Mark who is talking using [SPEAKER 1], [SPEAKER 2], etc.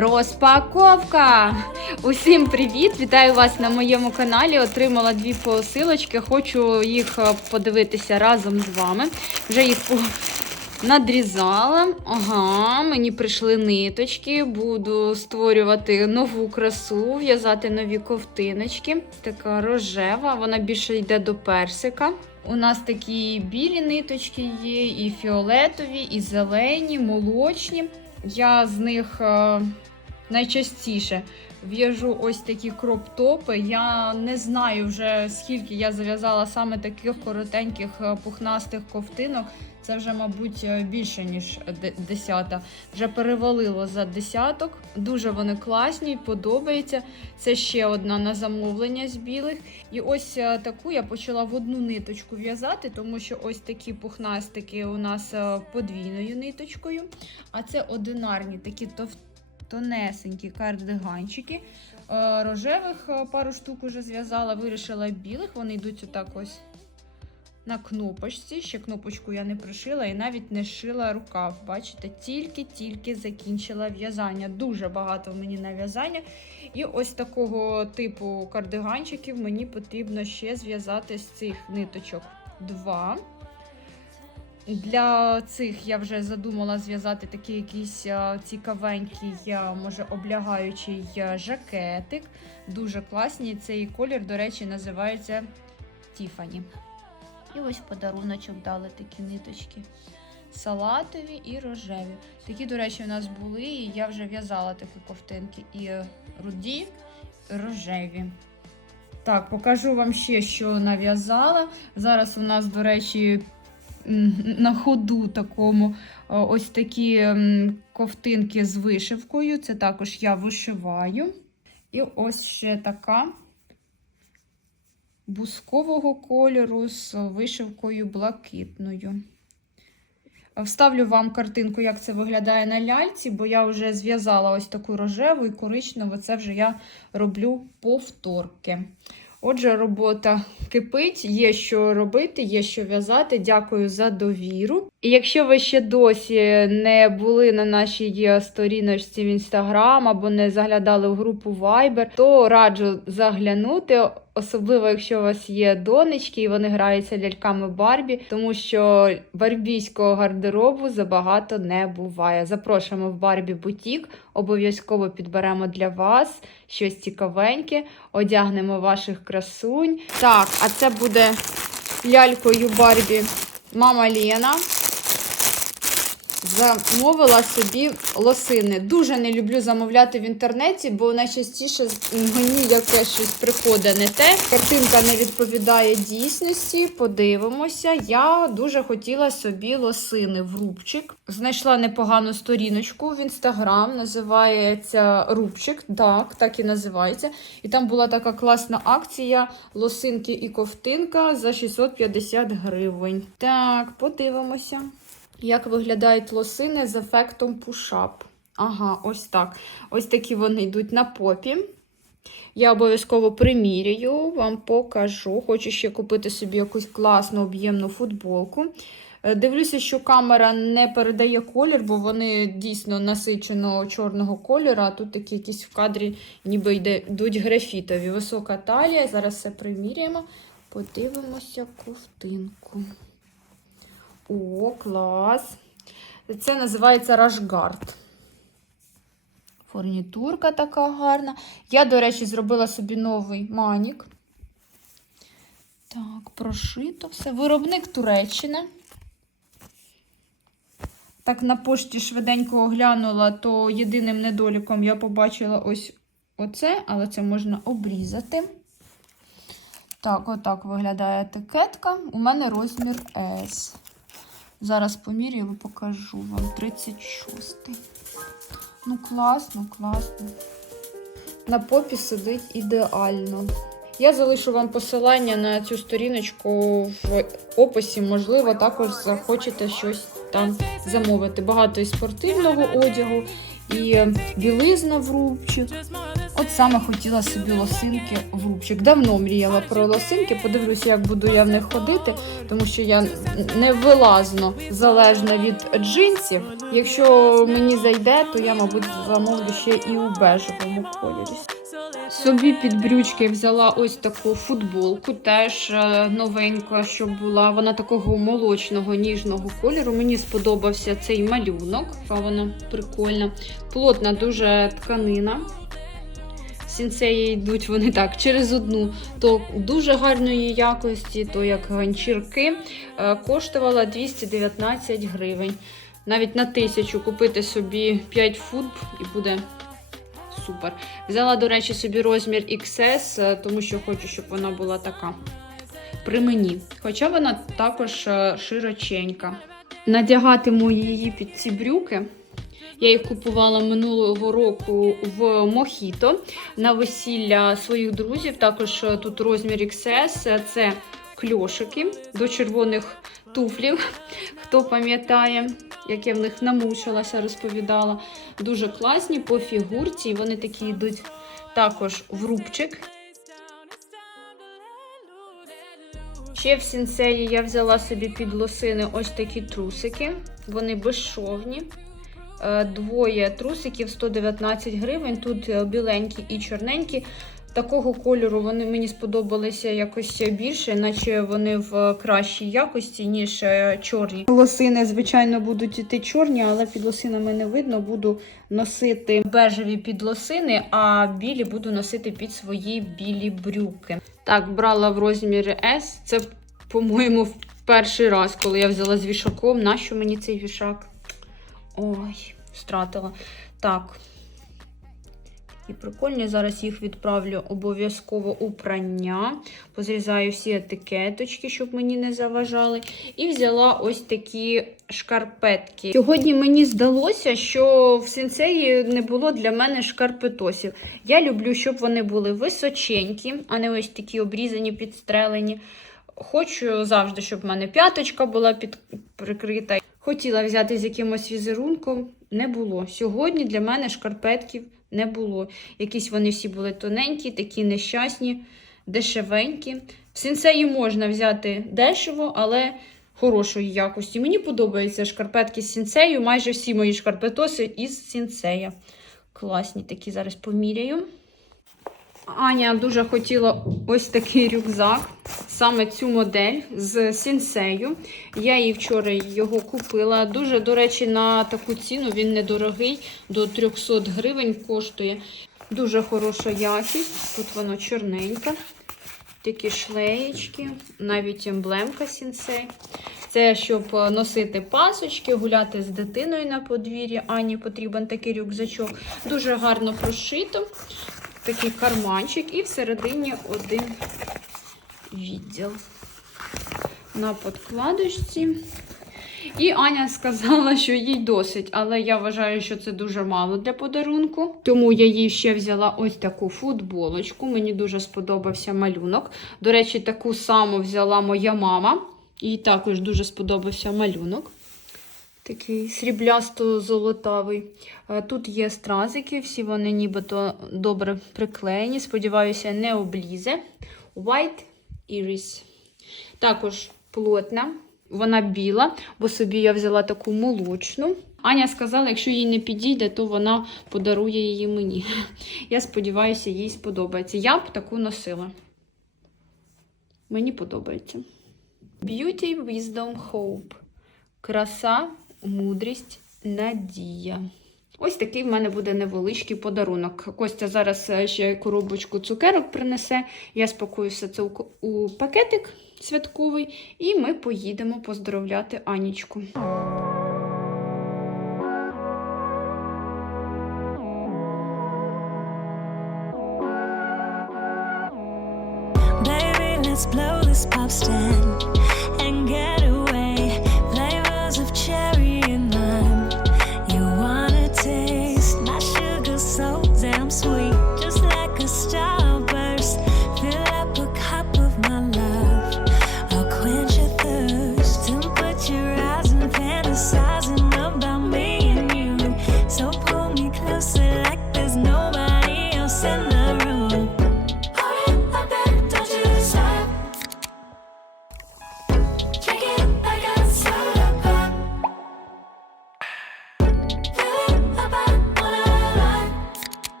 [SPEAKER 1] Розпаковка! Усім привіт! Вітаю вас на моєму каналі. Отримала дві посилочки. Хочу їх е, подивитися разом з вами. Вже їх надрізала. Ага, мені прийшли ниточки. Буду створювати нову красу, в'язати нові ковтиночки. Така рожева, вона більше йде до персика. У нас такі білі ниточки є, і фіолетові, і зелені, молочні. Я з них е, найчастіше в'яжу ось такі кроп-топи. Я не знаю вже скільки я зав'язала саме таких коротеньких е, пухнастих ковтинок. Це вже, мабуть, е, більше ніж десята. Вже перевалило за десяток. Дуже вони класні, подобаються. Це ще одна на замовлення з білих. І ось е, таку я почала в одну ниточку в'язати, тому що ось такі пухнастики у нас подвійною ниточкою. А це одинарні такі тов- тонесенькі кардиганчики. Е, Рожевих е, пару штук уже зв'язала, вирішила білих. Вони йдуть отак ось на кнопочці. Ще кнопочку я не пришила і навіть не шила рукав. Бачите, тільки-тільки закінчила в'язання. Дуже багато мені на в'язання. І ось такого типу кардиганчиків мені потрібно ще зв'язати з цих ниточок два. Для цих я вже задумала зв'язати такий якийсь цікавенький, може, облягаючий жакетик. Дуже класний. Цей колір, до речі, називається Тіфані. І ось подаруночок дали такі ниточки. Салатові і рожеві. Такі, до речі, у нас були, і я вже в'язала такі ковтинки. І е, руді, і рожеві. Так, покажу вам ще, що нав'язала. Зараз у нас, до речі, на ходу такому е, ось такі ковтинки з вишивкою. Це також я вишиваю. І ось ще така бускового кольору з вишивкою блакитною. Вставлю вам картинку, як це виглядає на ляльці, бо я вже зв'язала ось таку рожеву і коричневу. Це вже я роблю повторки. Отже, робота кипить, є що робити, є що в'язати. Дякую за довіру. І якщо ви ще досі не були на нашій сторіночці в інстаграм або не заглядали в групу Viber, то раджу заглянути. Особливо, якщо у вас є донечки і вони граються ляльками Барбі, тому що барбійського гардеробу забагато не буває. Запрошуємо в Барбі Бутік, обов'язково підберемо для вас щось цікавеньке, одягнемо ваших красунь. Так, а це буде лялькою Барбі мама Лена. Замовила собі лосини. Дуже не люблю замовляти в інтернеті, бо найчастіше мені якесь щось приходить не те. Картинка не відповідає дійсності. Подивимося. Я дуже хотіла собі лосини в рубчик. Знайшла непогану сторіночку в інстаграм, називається Рубчик. Так, так і називається. І там була така класна акція: лосинки і ковтинка за 650 гривень. Так, подивимося. Як виглядають лосини з ефектом пушап. Ага, ось так. Ось такі вони йдуть на попі. Я обов'язково примірюю, вам покажу. Хочу ще купити собі якусь класну об'ємну футболку. Е, Дивлюся, що камера не передає колір, бо вони дійсно насиченого чорного кольору, а тут такі якісь в кадрі ніби йдуть графітові. Висока талія. Зараз все приміряємо. Подивимося ковтинку. О, клас. Це називається рашгард. Фурнітурка така гарна. Я, до речі, зробила собі новий манік. Так, прошито все. Виробник Туреччина. Так, на пошті швиденько оглянула, то єдиним недоліком я побачила ось оце, але це можна обрізати. Так, отак виглядає етикетка. У мене розмір S. Зараз поміряю, покажу вам 36. Ну, класно, класно. На попі сидить ідеально. Я залишу вам посилання на цю сторіночку в описі. Можливо, також захочете щось там замовити. Багато і спортивного одягу, і білизна в рубчик. От саме хотіла собі лосинки в рубчик. Давно мріяла про лосинки. Подивлюся, як буду я в них ходити, тому що я невилазно залежна від джинсів. Якщо мені зайде, то я, мабуть, замовлю ще і у бежевому кольорі. Собі під брючки взяла ось таку футболку, теж е, новенька, щоб була. Вона такого молочного ніжного кольору. Мені сподобався цей малюнок. Вона прикольна. Плотна дуже тканина. Сінцеї йдуть вони так через одну, то дуже гарної якості, то як ганчірки. Е, Коштувала 219 гривень. Навіть на тисячу купити собі 5 фут і буде супер. Взяла, до речі, собі розмір XS, е, тому що хочу, щоб вона була така при мені. Хоча вона також е, широченька. Надягатиму її під ці брюки. Я їх купувала минулого року в Мохіто на весілля своїх друзів. Також е, тут розмір XS. Це кльошики до червоних туфлів. Хто пам'ятає, як я в них намучилася, розповідала. Дуже класні по фігурці. Вони такі йдуть також в рубчик. Ще в сінсеї я взяла собі під лосини ось такі трусики. Вони безшовні. Е, Двоє трусиків 119 гривень. Тут е, біленькі і чорненькі. Такого кольору вони мені сподобалися якось більше, наче вони в кращій якості, ніж е, чорні. Лосини, звичайно, будуть іти чорні, але під лосинами не видно. Буду носити бежеві під лосини, а білі буду носити під свої білі брюки. Так, брала в розмірі S. Це, по-моєму, перший раз, коли я взяла з вішаком. Нащо мені цей вішак? Ой, стратила. Так. І прикольні. Зараз їх відправлю обов'язково у прання. Позрізаю всі етикеточки, щоб мені не заважали. І взяла ось такі шкарпетки. Сьогодні мені здалося, що в сенсеї не було для мене шкарпетосів. Я люблю, щоб вони були височенькі, а не ось такі обрізані, підстрелені. Хочу завжди, щоб в мене п'яточка була під... прикрита. Хотіла взяти з якимось візерунком, не було. Сьогодні для мене шкарпетків не було. Якісь вони всі були тоненькі, такі нещасні, дешевенькі. В сенсеї можна взяти дешево, але хорошої якості. Мені подобаються шкарпетки з сінсею. Майже всі мої шкарпетоси із сінсея. Класні такі зараз поміряю. Аня дуже хотіла ось такий рюкзак, саме цю модель з сінсею. Я їй вчора його купила. Дуже, до речі, на таку ціну він недорогий, до 300 гривень коштує. Дуже хороша якість. Тут воно чорненьке. Такі шлеєчки, навіть емблемка сінсей. Це щоб носити пасочки, гуляти з дитиною на подвір'ї. Ані потрібен такий рюкзачок. Дуже гарно прошито такий карманчик і всередині один відділ на подкладочці. І Аня сказала, що їй досить, але я вважаю, що це дуже мало для подарунку. Тому я їй ще взяла ось таку футболочку. Мені дуже сподобався малюнок. До речі, таку саму взяла моя мама. Їй також дуже сподобався малюнок. Такий сріблясто-золотавий. Е, Тут є стразики, всі вони нібито добре приклеєні. Сподіваюся, не облізе. White Iris. Також плотна, вона біла, бо собі я взяла таку молочну. Аня сказала, якщо їй не підійде, то вона подарує її мені. Я сподіваюся, їй сподобається. Я б таку носила. Мені подобається. Beauty, Wisdom, Hope. Краса, мудрість, надія. Ось такий в мене буде невеличкий подарунок. Костя зараз е, ще коробочку цукерок принесе. Я спакую все це у, пакетик святковий, і ми поїдемо поздоровляти Анічку.
[SPEAKER 2] Baby, let's blow this pop stand